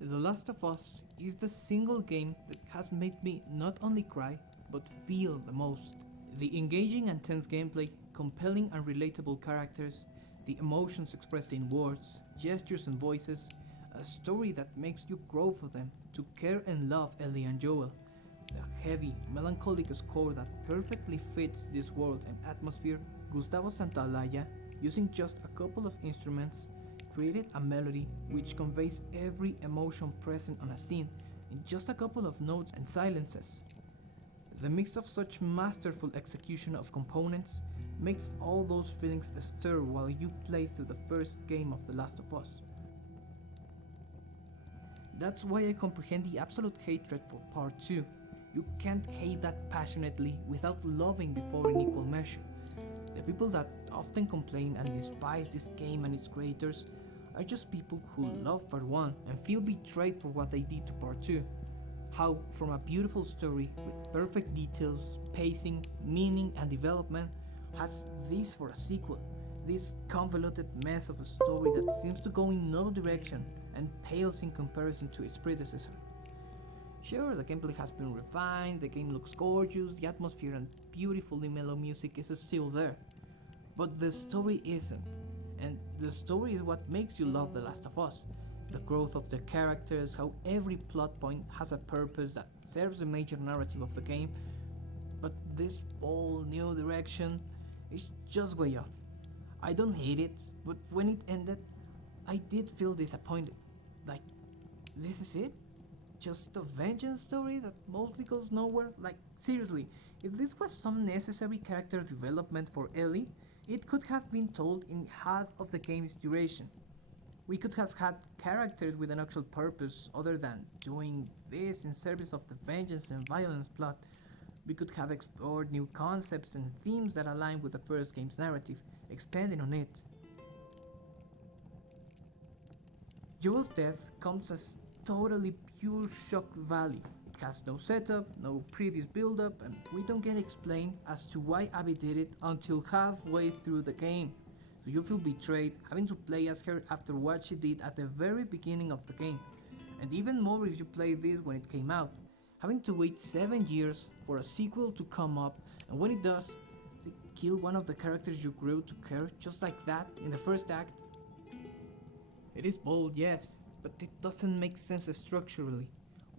The Last of Us is the single game that has made me not only cry, but feel the most. The engaging and tense gameplay, compelling and relatable characters, the emotions expressed in words, gestures, and voices, a story that makes you grow for them, to care and love Ellie and Joel. The heavy, melancholic score that perfectly fits this world and atmosphere. Gustavo Santaolalla, using just a couple of instruments, created a melody which conveys every emotion present on a scene in just a couple of notes and silences. The mix of such masterful execution of components makes all those feelings stir while you play through the first game of The Last of Us. That's why I comprehend the absolute hatred for Part 2. You can't hate that passionately without loving before in equal measure. The people that often complain and despise this game and its creators are just people who love Part 1 and feel betrayed for what they did to Part 2. How, from a beautiful story with perfect details, pacing, meaning, and development, has this for a sequel? This convoluted mess of a story that seems to go in no direction and pales in comparison to its predecessor. Sure, the gameplay has been refined, the game looks gorgeous, the atmosphere and beautifully mellow music is still there. But the story isn't. And the story is what makes you love The Last of Us. The growth of the characters, how every plot point has a purpose that serves the major narrative of the game. But this whole new direction is just way off. I don't hate it, but when it ended, I did feel disappointed. Like, this is it? Just a vengeance story that mostly goes nowhere? Like, seriously, if this was some necessary character development for Ellie, it could have been told in half of the game's duration. We could have had characters with an actual purpose other than doing this in service of the vengeance and violence plot. We could have explored new concepts and themes that align with the first game's narrative, expanding on it. Joel's death comes as totally pure shock value. It has no setup, no previous build-up, and we don't get explained as to why Abby did it until halfway through the game. So you feel betrayed having to play as her after what she did at the very beginning of the game. And even more if you play this when it came out, having to wait 7 years for a sequel to come up, and when it does, they kill one of the characters you grew to care just like that in the first act. It is bold, yes, but it doesn't make sense structurally.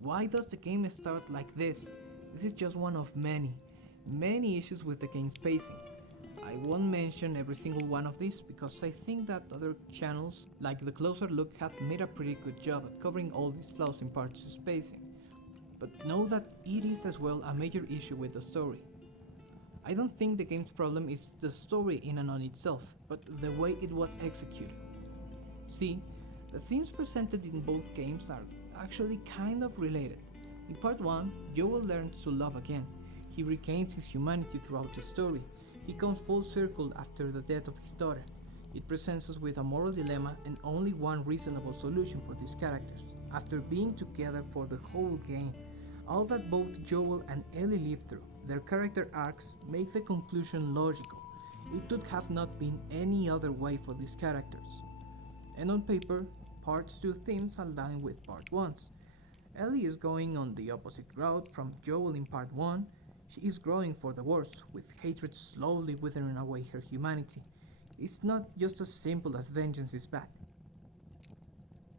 Why does the game start like this? This is just one of many issues with the game's pacing. I won't mention every single one of these because I think that other channels, like The Closer Look, have made a pretty good job at covering all these flaws in parts of pacing. But know that it is as well a major issue with the story. I don't think the game's problem is the story in and on itself, but the way it was executed. See, the themes presented in both games are actually kind of related. In part 1, Joel learns to love again. He regains his humanity throughout the story. He comes full circle after the death of his daughter. It presents us with a moral dilemma and only one reasonable solution for these characters. After being together for the whole game, all that both Joel and Ellie live through, their character arcs make the conclusion logical. It could have not been any other way for these characters. And on paper, Part 2 themes align with Part 1's. Ellie is going on the opposite route from Joel in Part 1. She is growing for the worse, with hatred slowly withering away her humanity. It's not just as simple as vengeance is bad.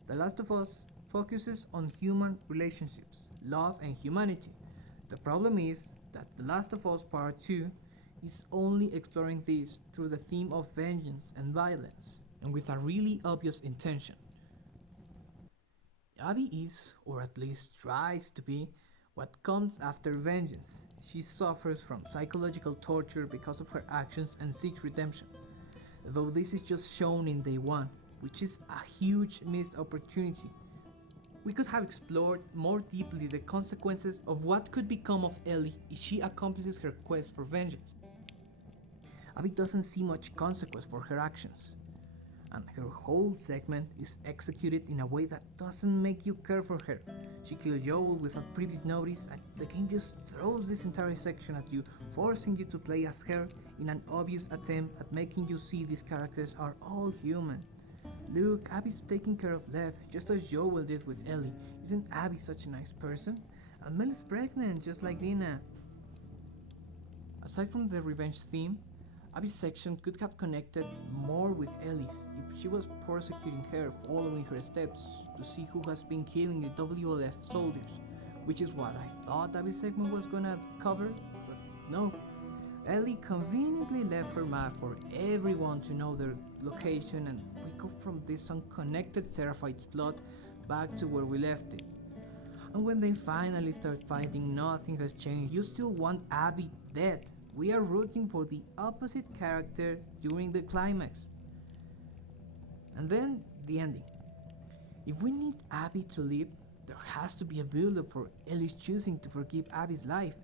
The Last of Us focuses on human relationships, love, and humanity. The problem is that The Last of Us Part 2 is only exploring this through the theme of vengeance and violence, and with a really obvious intention. Abby is, or at least tries to be, what comes after vengeance. She suffers from psychological torture because of her actions and seeks redemption. Though this is just shown in day 1, which is a huge missed opportunity. We could have explored more deeply the consequences of what could become of Ellie if she accomplishes her quest for vengeance. Abby doesn't see much consequence for her actions, and her whole segment is executed in a way that doesn't make you care for her. She kills Joel without previous notice, and the game just throws this entire section at you, forcing you to play as her in an obvious attempt at making you see these characters are all human. Look, Abby's taking care of Lev, just as Joel did with Ellie. Isn't Abby such a nice person? And Mel is pregnant, just like Dina. Aside from the revenge theme, Abby's section could have connected more with Ellie's if she was prosecuting her, following her steps to see who has been killing the WLF soldiers, which is what I thought Abby's segment was gonna cover, but no. Ellie conveniently left her map for everyone to know their location, and we go from this unconnected Seraphite's plot back to where we left it. And when they finally start fighting, nothing has changed. You still want Abby dead. We are rooting for the opposite character during the climax. And then the ending. If we need Abby to live, there has to be a build-up for Ellie's choosing to forgive Abby's life.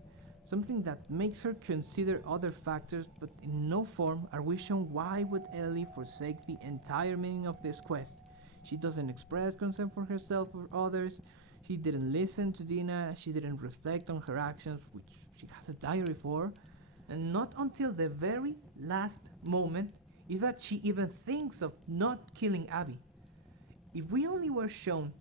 Something that makes her consider other factors, but in no form are we shown why would Ellie forsake the entire meaning of this quest. She doesn't express concern for herself or others, she didn't listen to Dina, she didn't reflect on her actions, which she has a diary for, and not until the very last moment is that she even thinks of not killing Abby. If we only were shown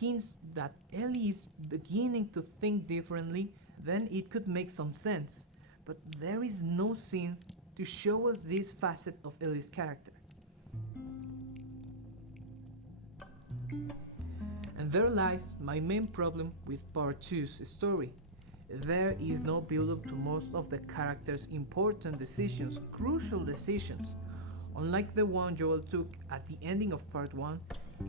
hints that Ellie is beginning to think differently, then it could make some sense. But there is no scene to show us this facet of Ellie's character. And there lies my main problem with Part 2's story. There is no build-up to most of the characters' important decisions, crucial decisions. Unlike the one Joel took at the ending of Part 1,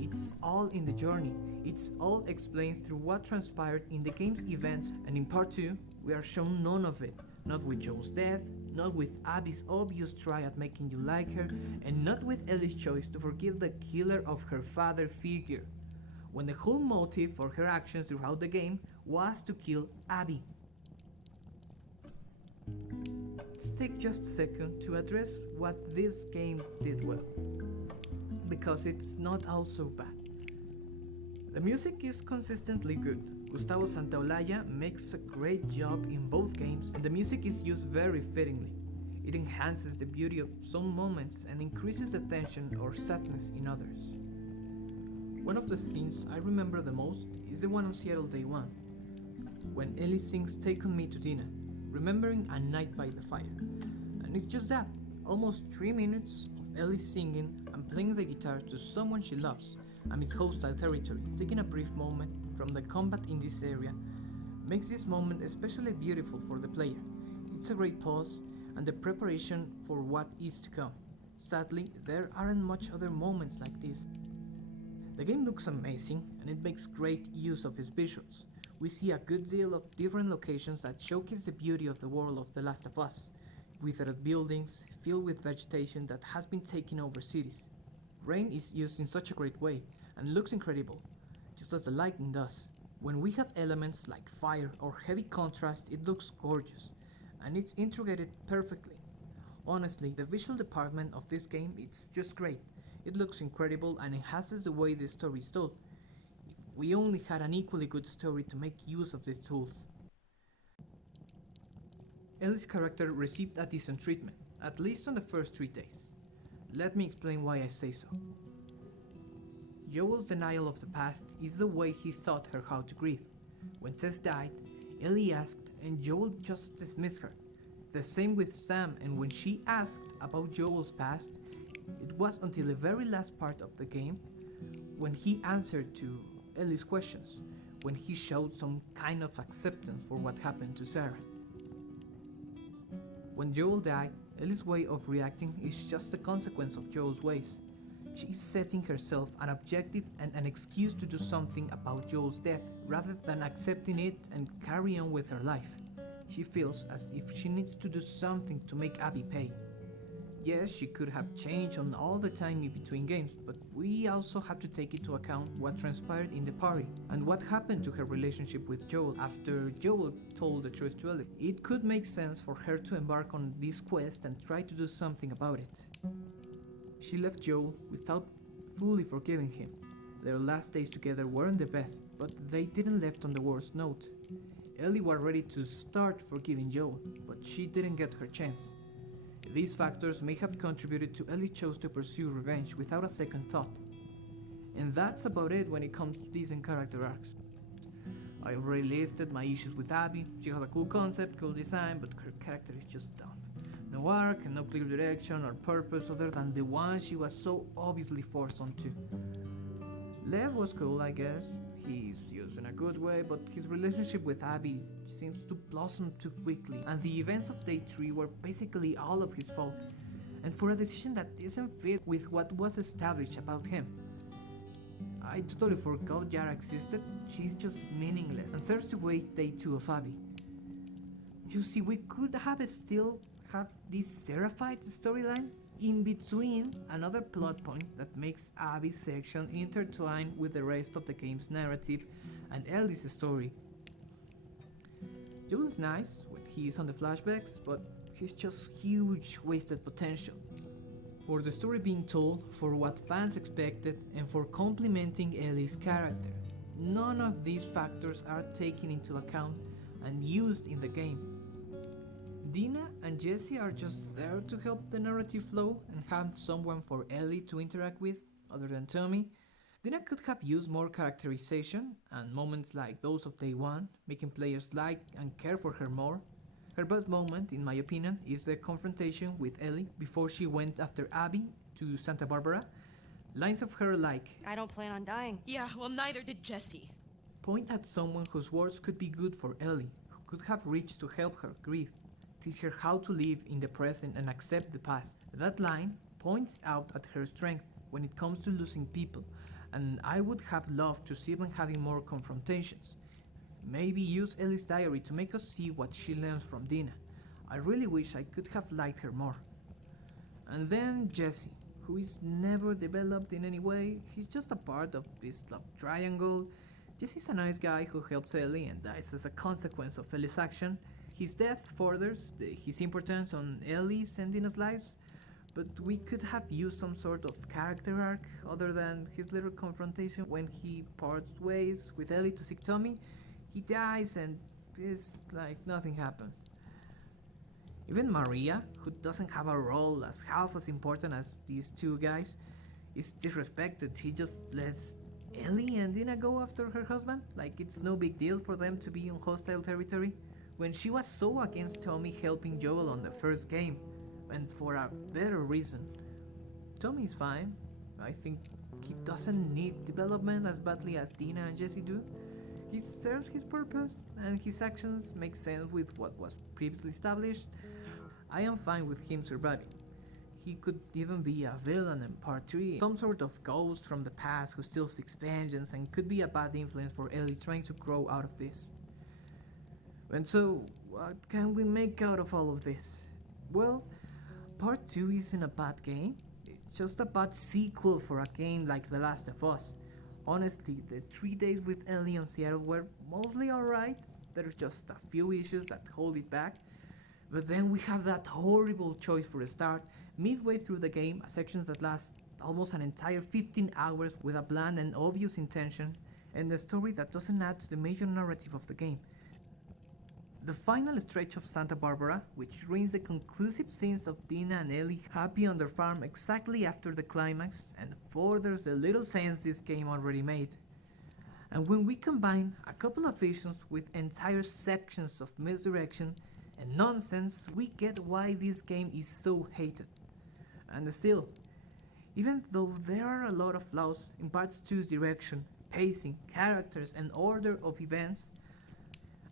it's all in the journey. It's all explained through what transpired in the game's events, and in Part 2, we are shown none of it. Not with Joel's death, not with Abby's obvious try at making you like her, and not with Ellie's choice to forgive the killer of her father figure, when the whole motive for her actions throughout the game was to kill Abby. Let's take just a second to address what this game did well, because it's not all so bad. The music is consistently good. Gustavo Santaolalla makes a great job in both games, and the music is used very fittingly. It enhances the beauty of some moments and increases the tension or sadness in others. One of the scenes I remember the most is the one on Seattle Day 1, when Ellie sings Take On Me to Dina, remembering a night by the fire. And it's just that, almost 3 minutes of Ellie singing and playing the guitar to someone she loves amidst hostile territory, taking a brief moment from the combat in this area, makes this moment especially beautiful for the player. It's a great pause and the preparation for what is to come. Sadly, there aren't much other moments like this. The game looks amazing and it makes great use of its visuals. We see a good deal of different locations that showcase the beauty of the world of The Last of Us, withered buildings filled with vegetation that has been taking over cities. Rain is used in such a great way and looks incredible, just as the lightning does. When we have elements like fire or heavy contrast, it looks gorgeous, and it's integrated perfectly. Honestly, the visual department of this game is just great. It looks incredible and enhances the way the story is told. We only had an equally good story to make use of these tools. Ellie's character received a decent treatment, at least on the first 3 days. Let me explain why I say so. Joel's denial of the past is the way he taught her how to grieve. When Tess died, Ellie asked and Joel just dismissed her. The same with Sam, and when she asked about Joel's past, it was until the very last part of the game when he answered to Ellie's questions, when he showed some kind of acceptance for what happened to Sarah. When Joel died, Ellie's way of reacting is just a consequence of Joel's ways. She is setting herself an objective and an excuse to do something about Joel's death, rather than accepting it and carry on with her life. She feels as if she needs to do something to make Abby pay. Yes, she could have changed on all the time in between games, but we also have to take into account what transpired in the party and what happened to her relationship with Joel after Joel told the truth to Ellie. It could make sense for her to embark on this quest and try to do something about it. She left Joel without fully forgiving him. Their last days together weren't the best, but they didn't left on the worst note. Ellie was ready to start forgiving Joel, but she didn't get her chance. These factors may have contributed to Ellie chose to pursue revenge without a second thought. And that's about it when it comes to decent character arcs. I already listed my issues with Abby. She has a cool concept, cool design, but her character is just dumb. No arc and no clear direction or purpose other than the one she was so obviously forced onto. Lev was cool, I guess. He's used in a good way, but his relationship with Abby seems to blossom too quickly, and the events of Day 3 were basically all of his fault, and for a decision that doesn't fit with what was established about him. I totally forgot Yara existed. She's just meaningless and serves to waste Day 2 of Abby. You see, we could have still have this Seraphite storyline in between another plot point that makes Abby's section intertwined with the rest of the game's narrative and Ellie's story. Joel's nice when he's on the flashbacks, but he's just huge wasted potential. For the story being told, for what fans expected, and for complementing Ellie's character. None of these factors are taken into account and used in the game. Dina and Jesse are just there to help the narrative flow and have someone for Ellie to interact with, other than Tommy. Dina could have used more characterization and moments like those of Day 1, making players like and care for her more. Her best moment, in my opinion, is the confrontation with Ellie before she went after Abby to Santa Barbara. Lines of her like, I don't plan on dying. Yeah, well, neither did Jesse. point at someone whose words could be good for Ellie, who could have reached to help her grieve, teach her how to live in the present and accept the past. That line points out at her strength when it comes to losing people, and I would have loved to see them having more confrontations. Maybe use Ellie's diary to make us see what she learns from Dina. I really wish I could have liked her more. And then Jesse, who is never developed in any way. He's just a part of this love triangle. Jesse's a nice guy who helps Ellie and dies as a consequence of Ellie's action. His death furthers his importance on Ellie's and Dina's lives, but we could have used some sort of character arc other than his little confrontation when he parts ways with Ellie to seek Tommy. He dies and it's like nothing happened. Even Maria, who doesn't have a role as half as important as these two guys, is disrespected. He just lets Ellie and Dina go after her husband, like it's no big deal for them to be on hostile territory, when she was so against Tommy helping Joel on the first game, and for a better reason. Tommy is fine. I think he doesn't need development as badly as Dina and Jesse do. He serves his purpose, and his actions make sense with what was previously established. I am fine with him surviving. He could even be a villain in part 3, some sort of ghost from the past who still seeks vengeance and could be a bad influence for Ellie trying to grow out of this. And so, what can we make out of all of this? Well, part 2 isn't a bad game, it's just a bad sequel for a game like The Last of Us. Honestly, the 3 days with Ellie on Seattle were mostly alright. There's just a few issues that hold it back. But then we have that horrible choice for a start, midway through the game, a section that lasts almost an entire 15 hours with a bland and obvious intention, and a story that doesn't add to the major narrative of the game. The final stretch of Santa Barbara, which ruins the conclusive scenes of Dina and Ellie happy on their farm exactly after the climax, and furthers the little sense this game already made. And when we combine a couple of visions with entire sections of misdirection and nonsense, we get why this game is so hated. And still, even though there are a lot of flaws in Part 2's direction, pacing, characters, and order of events,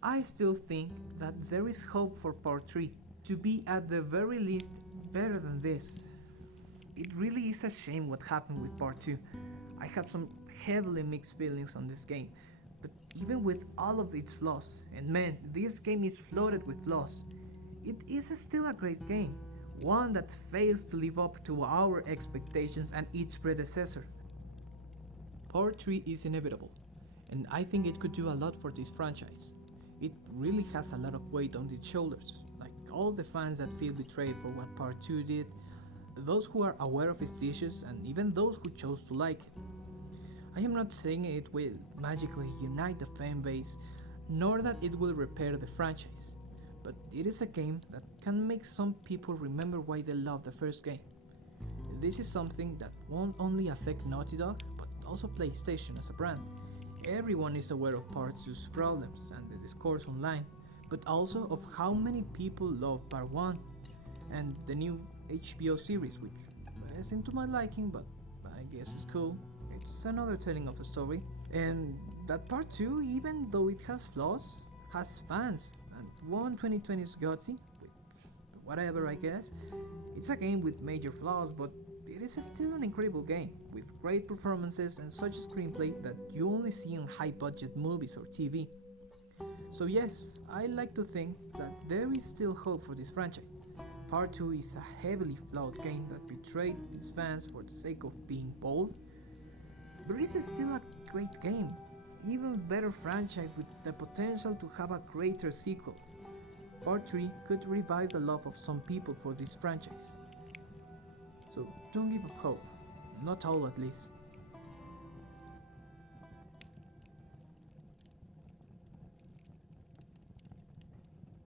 I still think that there is hope for Part 3 to be at the very least better than this. It really is a shame what happened with Part 2. I have some heavily mixed feelings on this game, but even with all of its flaws, and man, this game is flooded with flaws, it is still a great game, one that fails to live up to our expectations and its predecessor. Part 3 is inevitable, and I think it could do a lot for this franchise. It really has a lot of weight on its shoulders, like all the fans that feel betrayed for what Part 2 did, those who are aware of its issues, and even those who chose to like it. I am not saying it will magically unite the fan base, nor that it will repair the franchise, but it is a game that can make some people remember why they love the first game. This is something that won't only affect Naughty Dog, but also PlayStation as a brand. Everyone is aware of Part 2's problems and the discourse online, but also of how many people love Part 1 and the new HBO series, which isn't to my liking, but I guess it's cool. It's another telling of a story, and that Part 2, even though it has flaws, has fans and won 2020's Gotsy, whatever I guess. It's a game with major flaws, but it is still an incredible game, with great performances and such screenplay that you only see in high budget movies or TV. So yes, I like to think that there is still hope for this franchise. Part 2 is a heavily flawed game that betrayed its fans for the sake of being bold, but it is still a great game, even better franchise with the potential to have a greater sequel. Part 3 could revive the love of some people for this franchise. So don't give up hope, not all at least.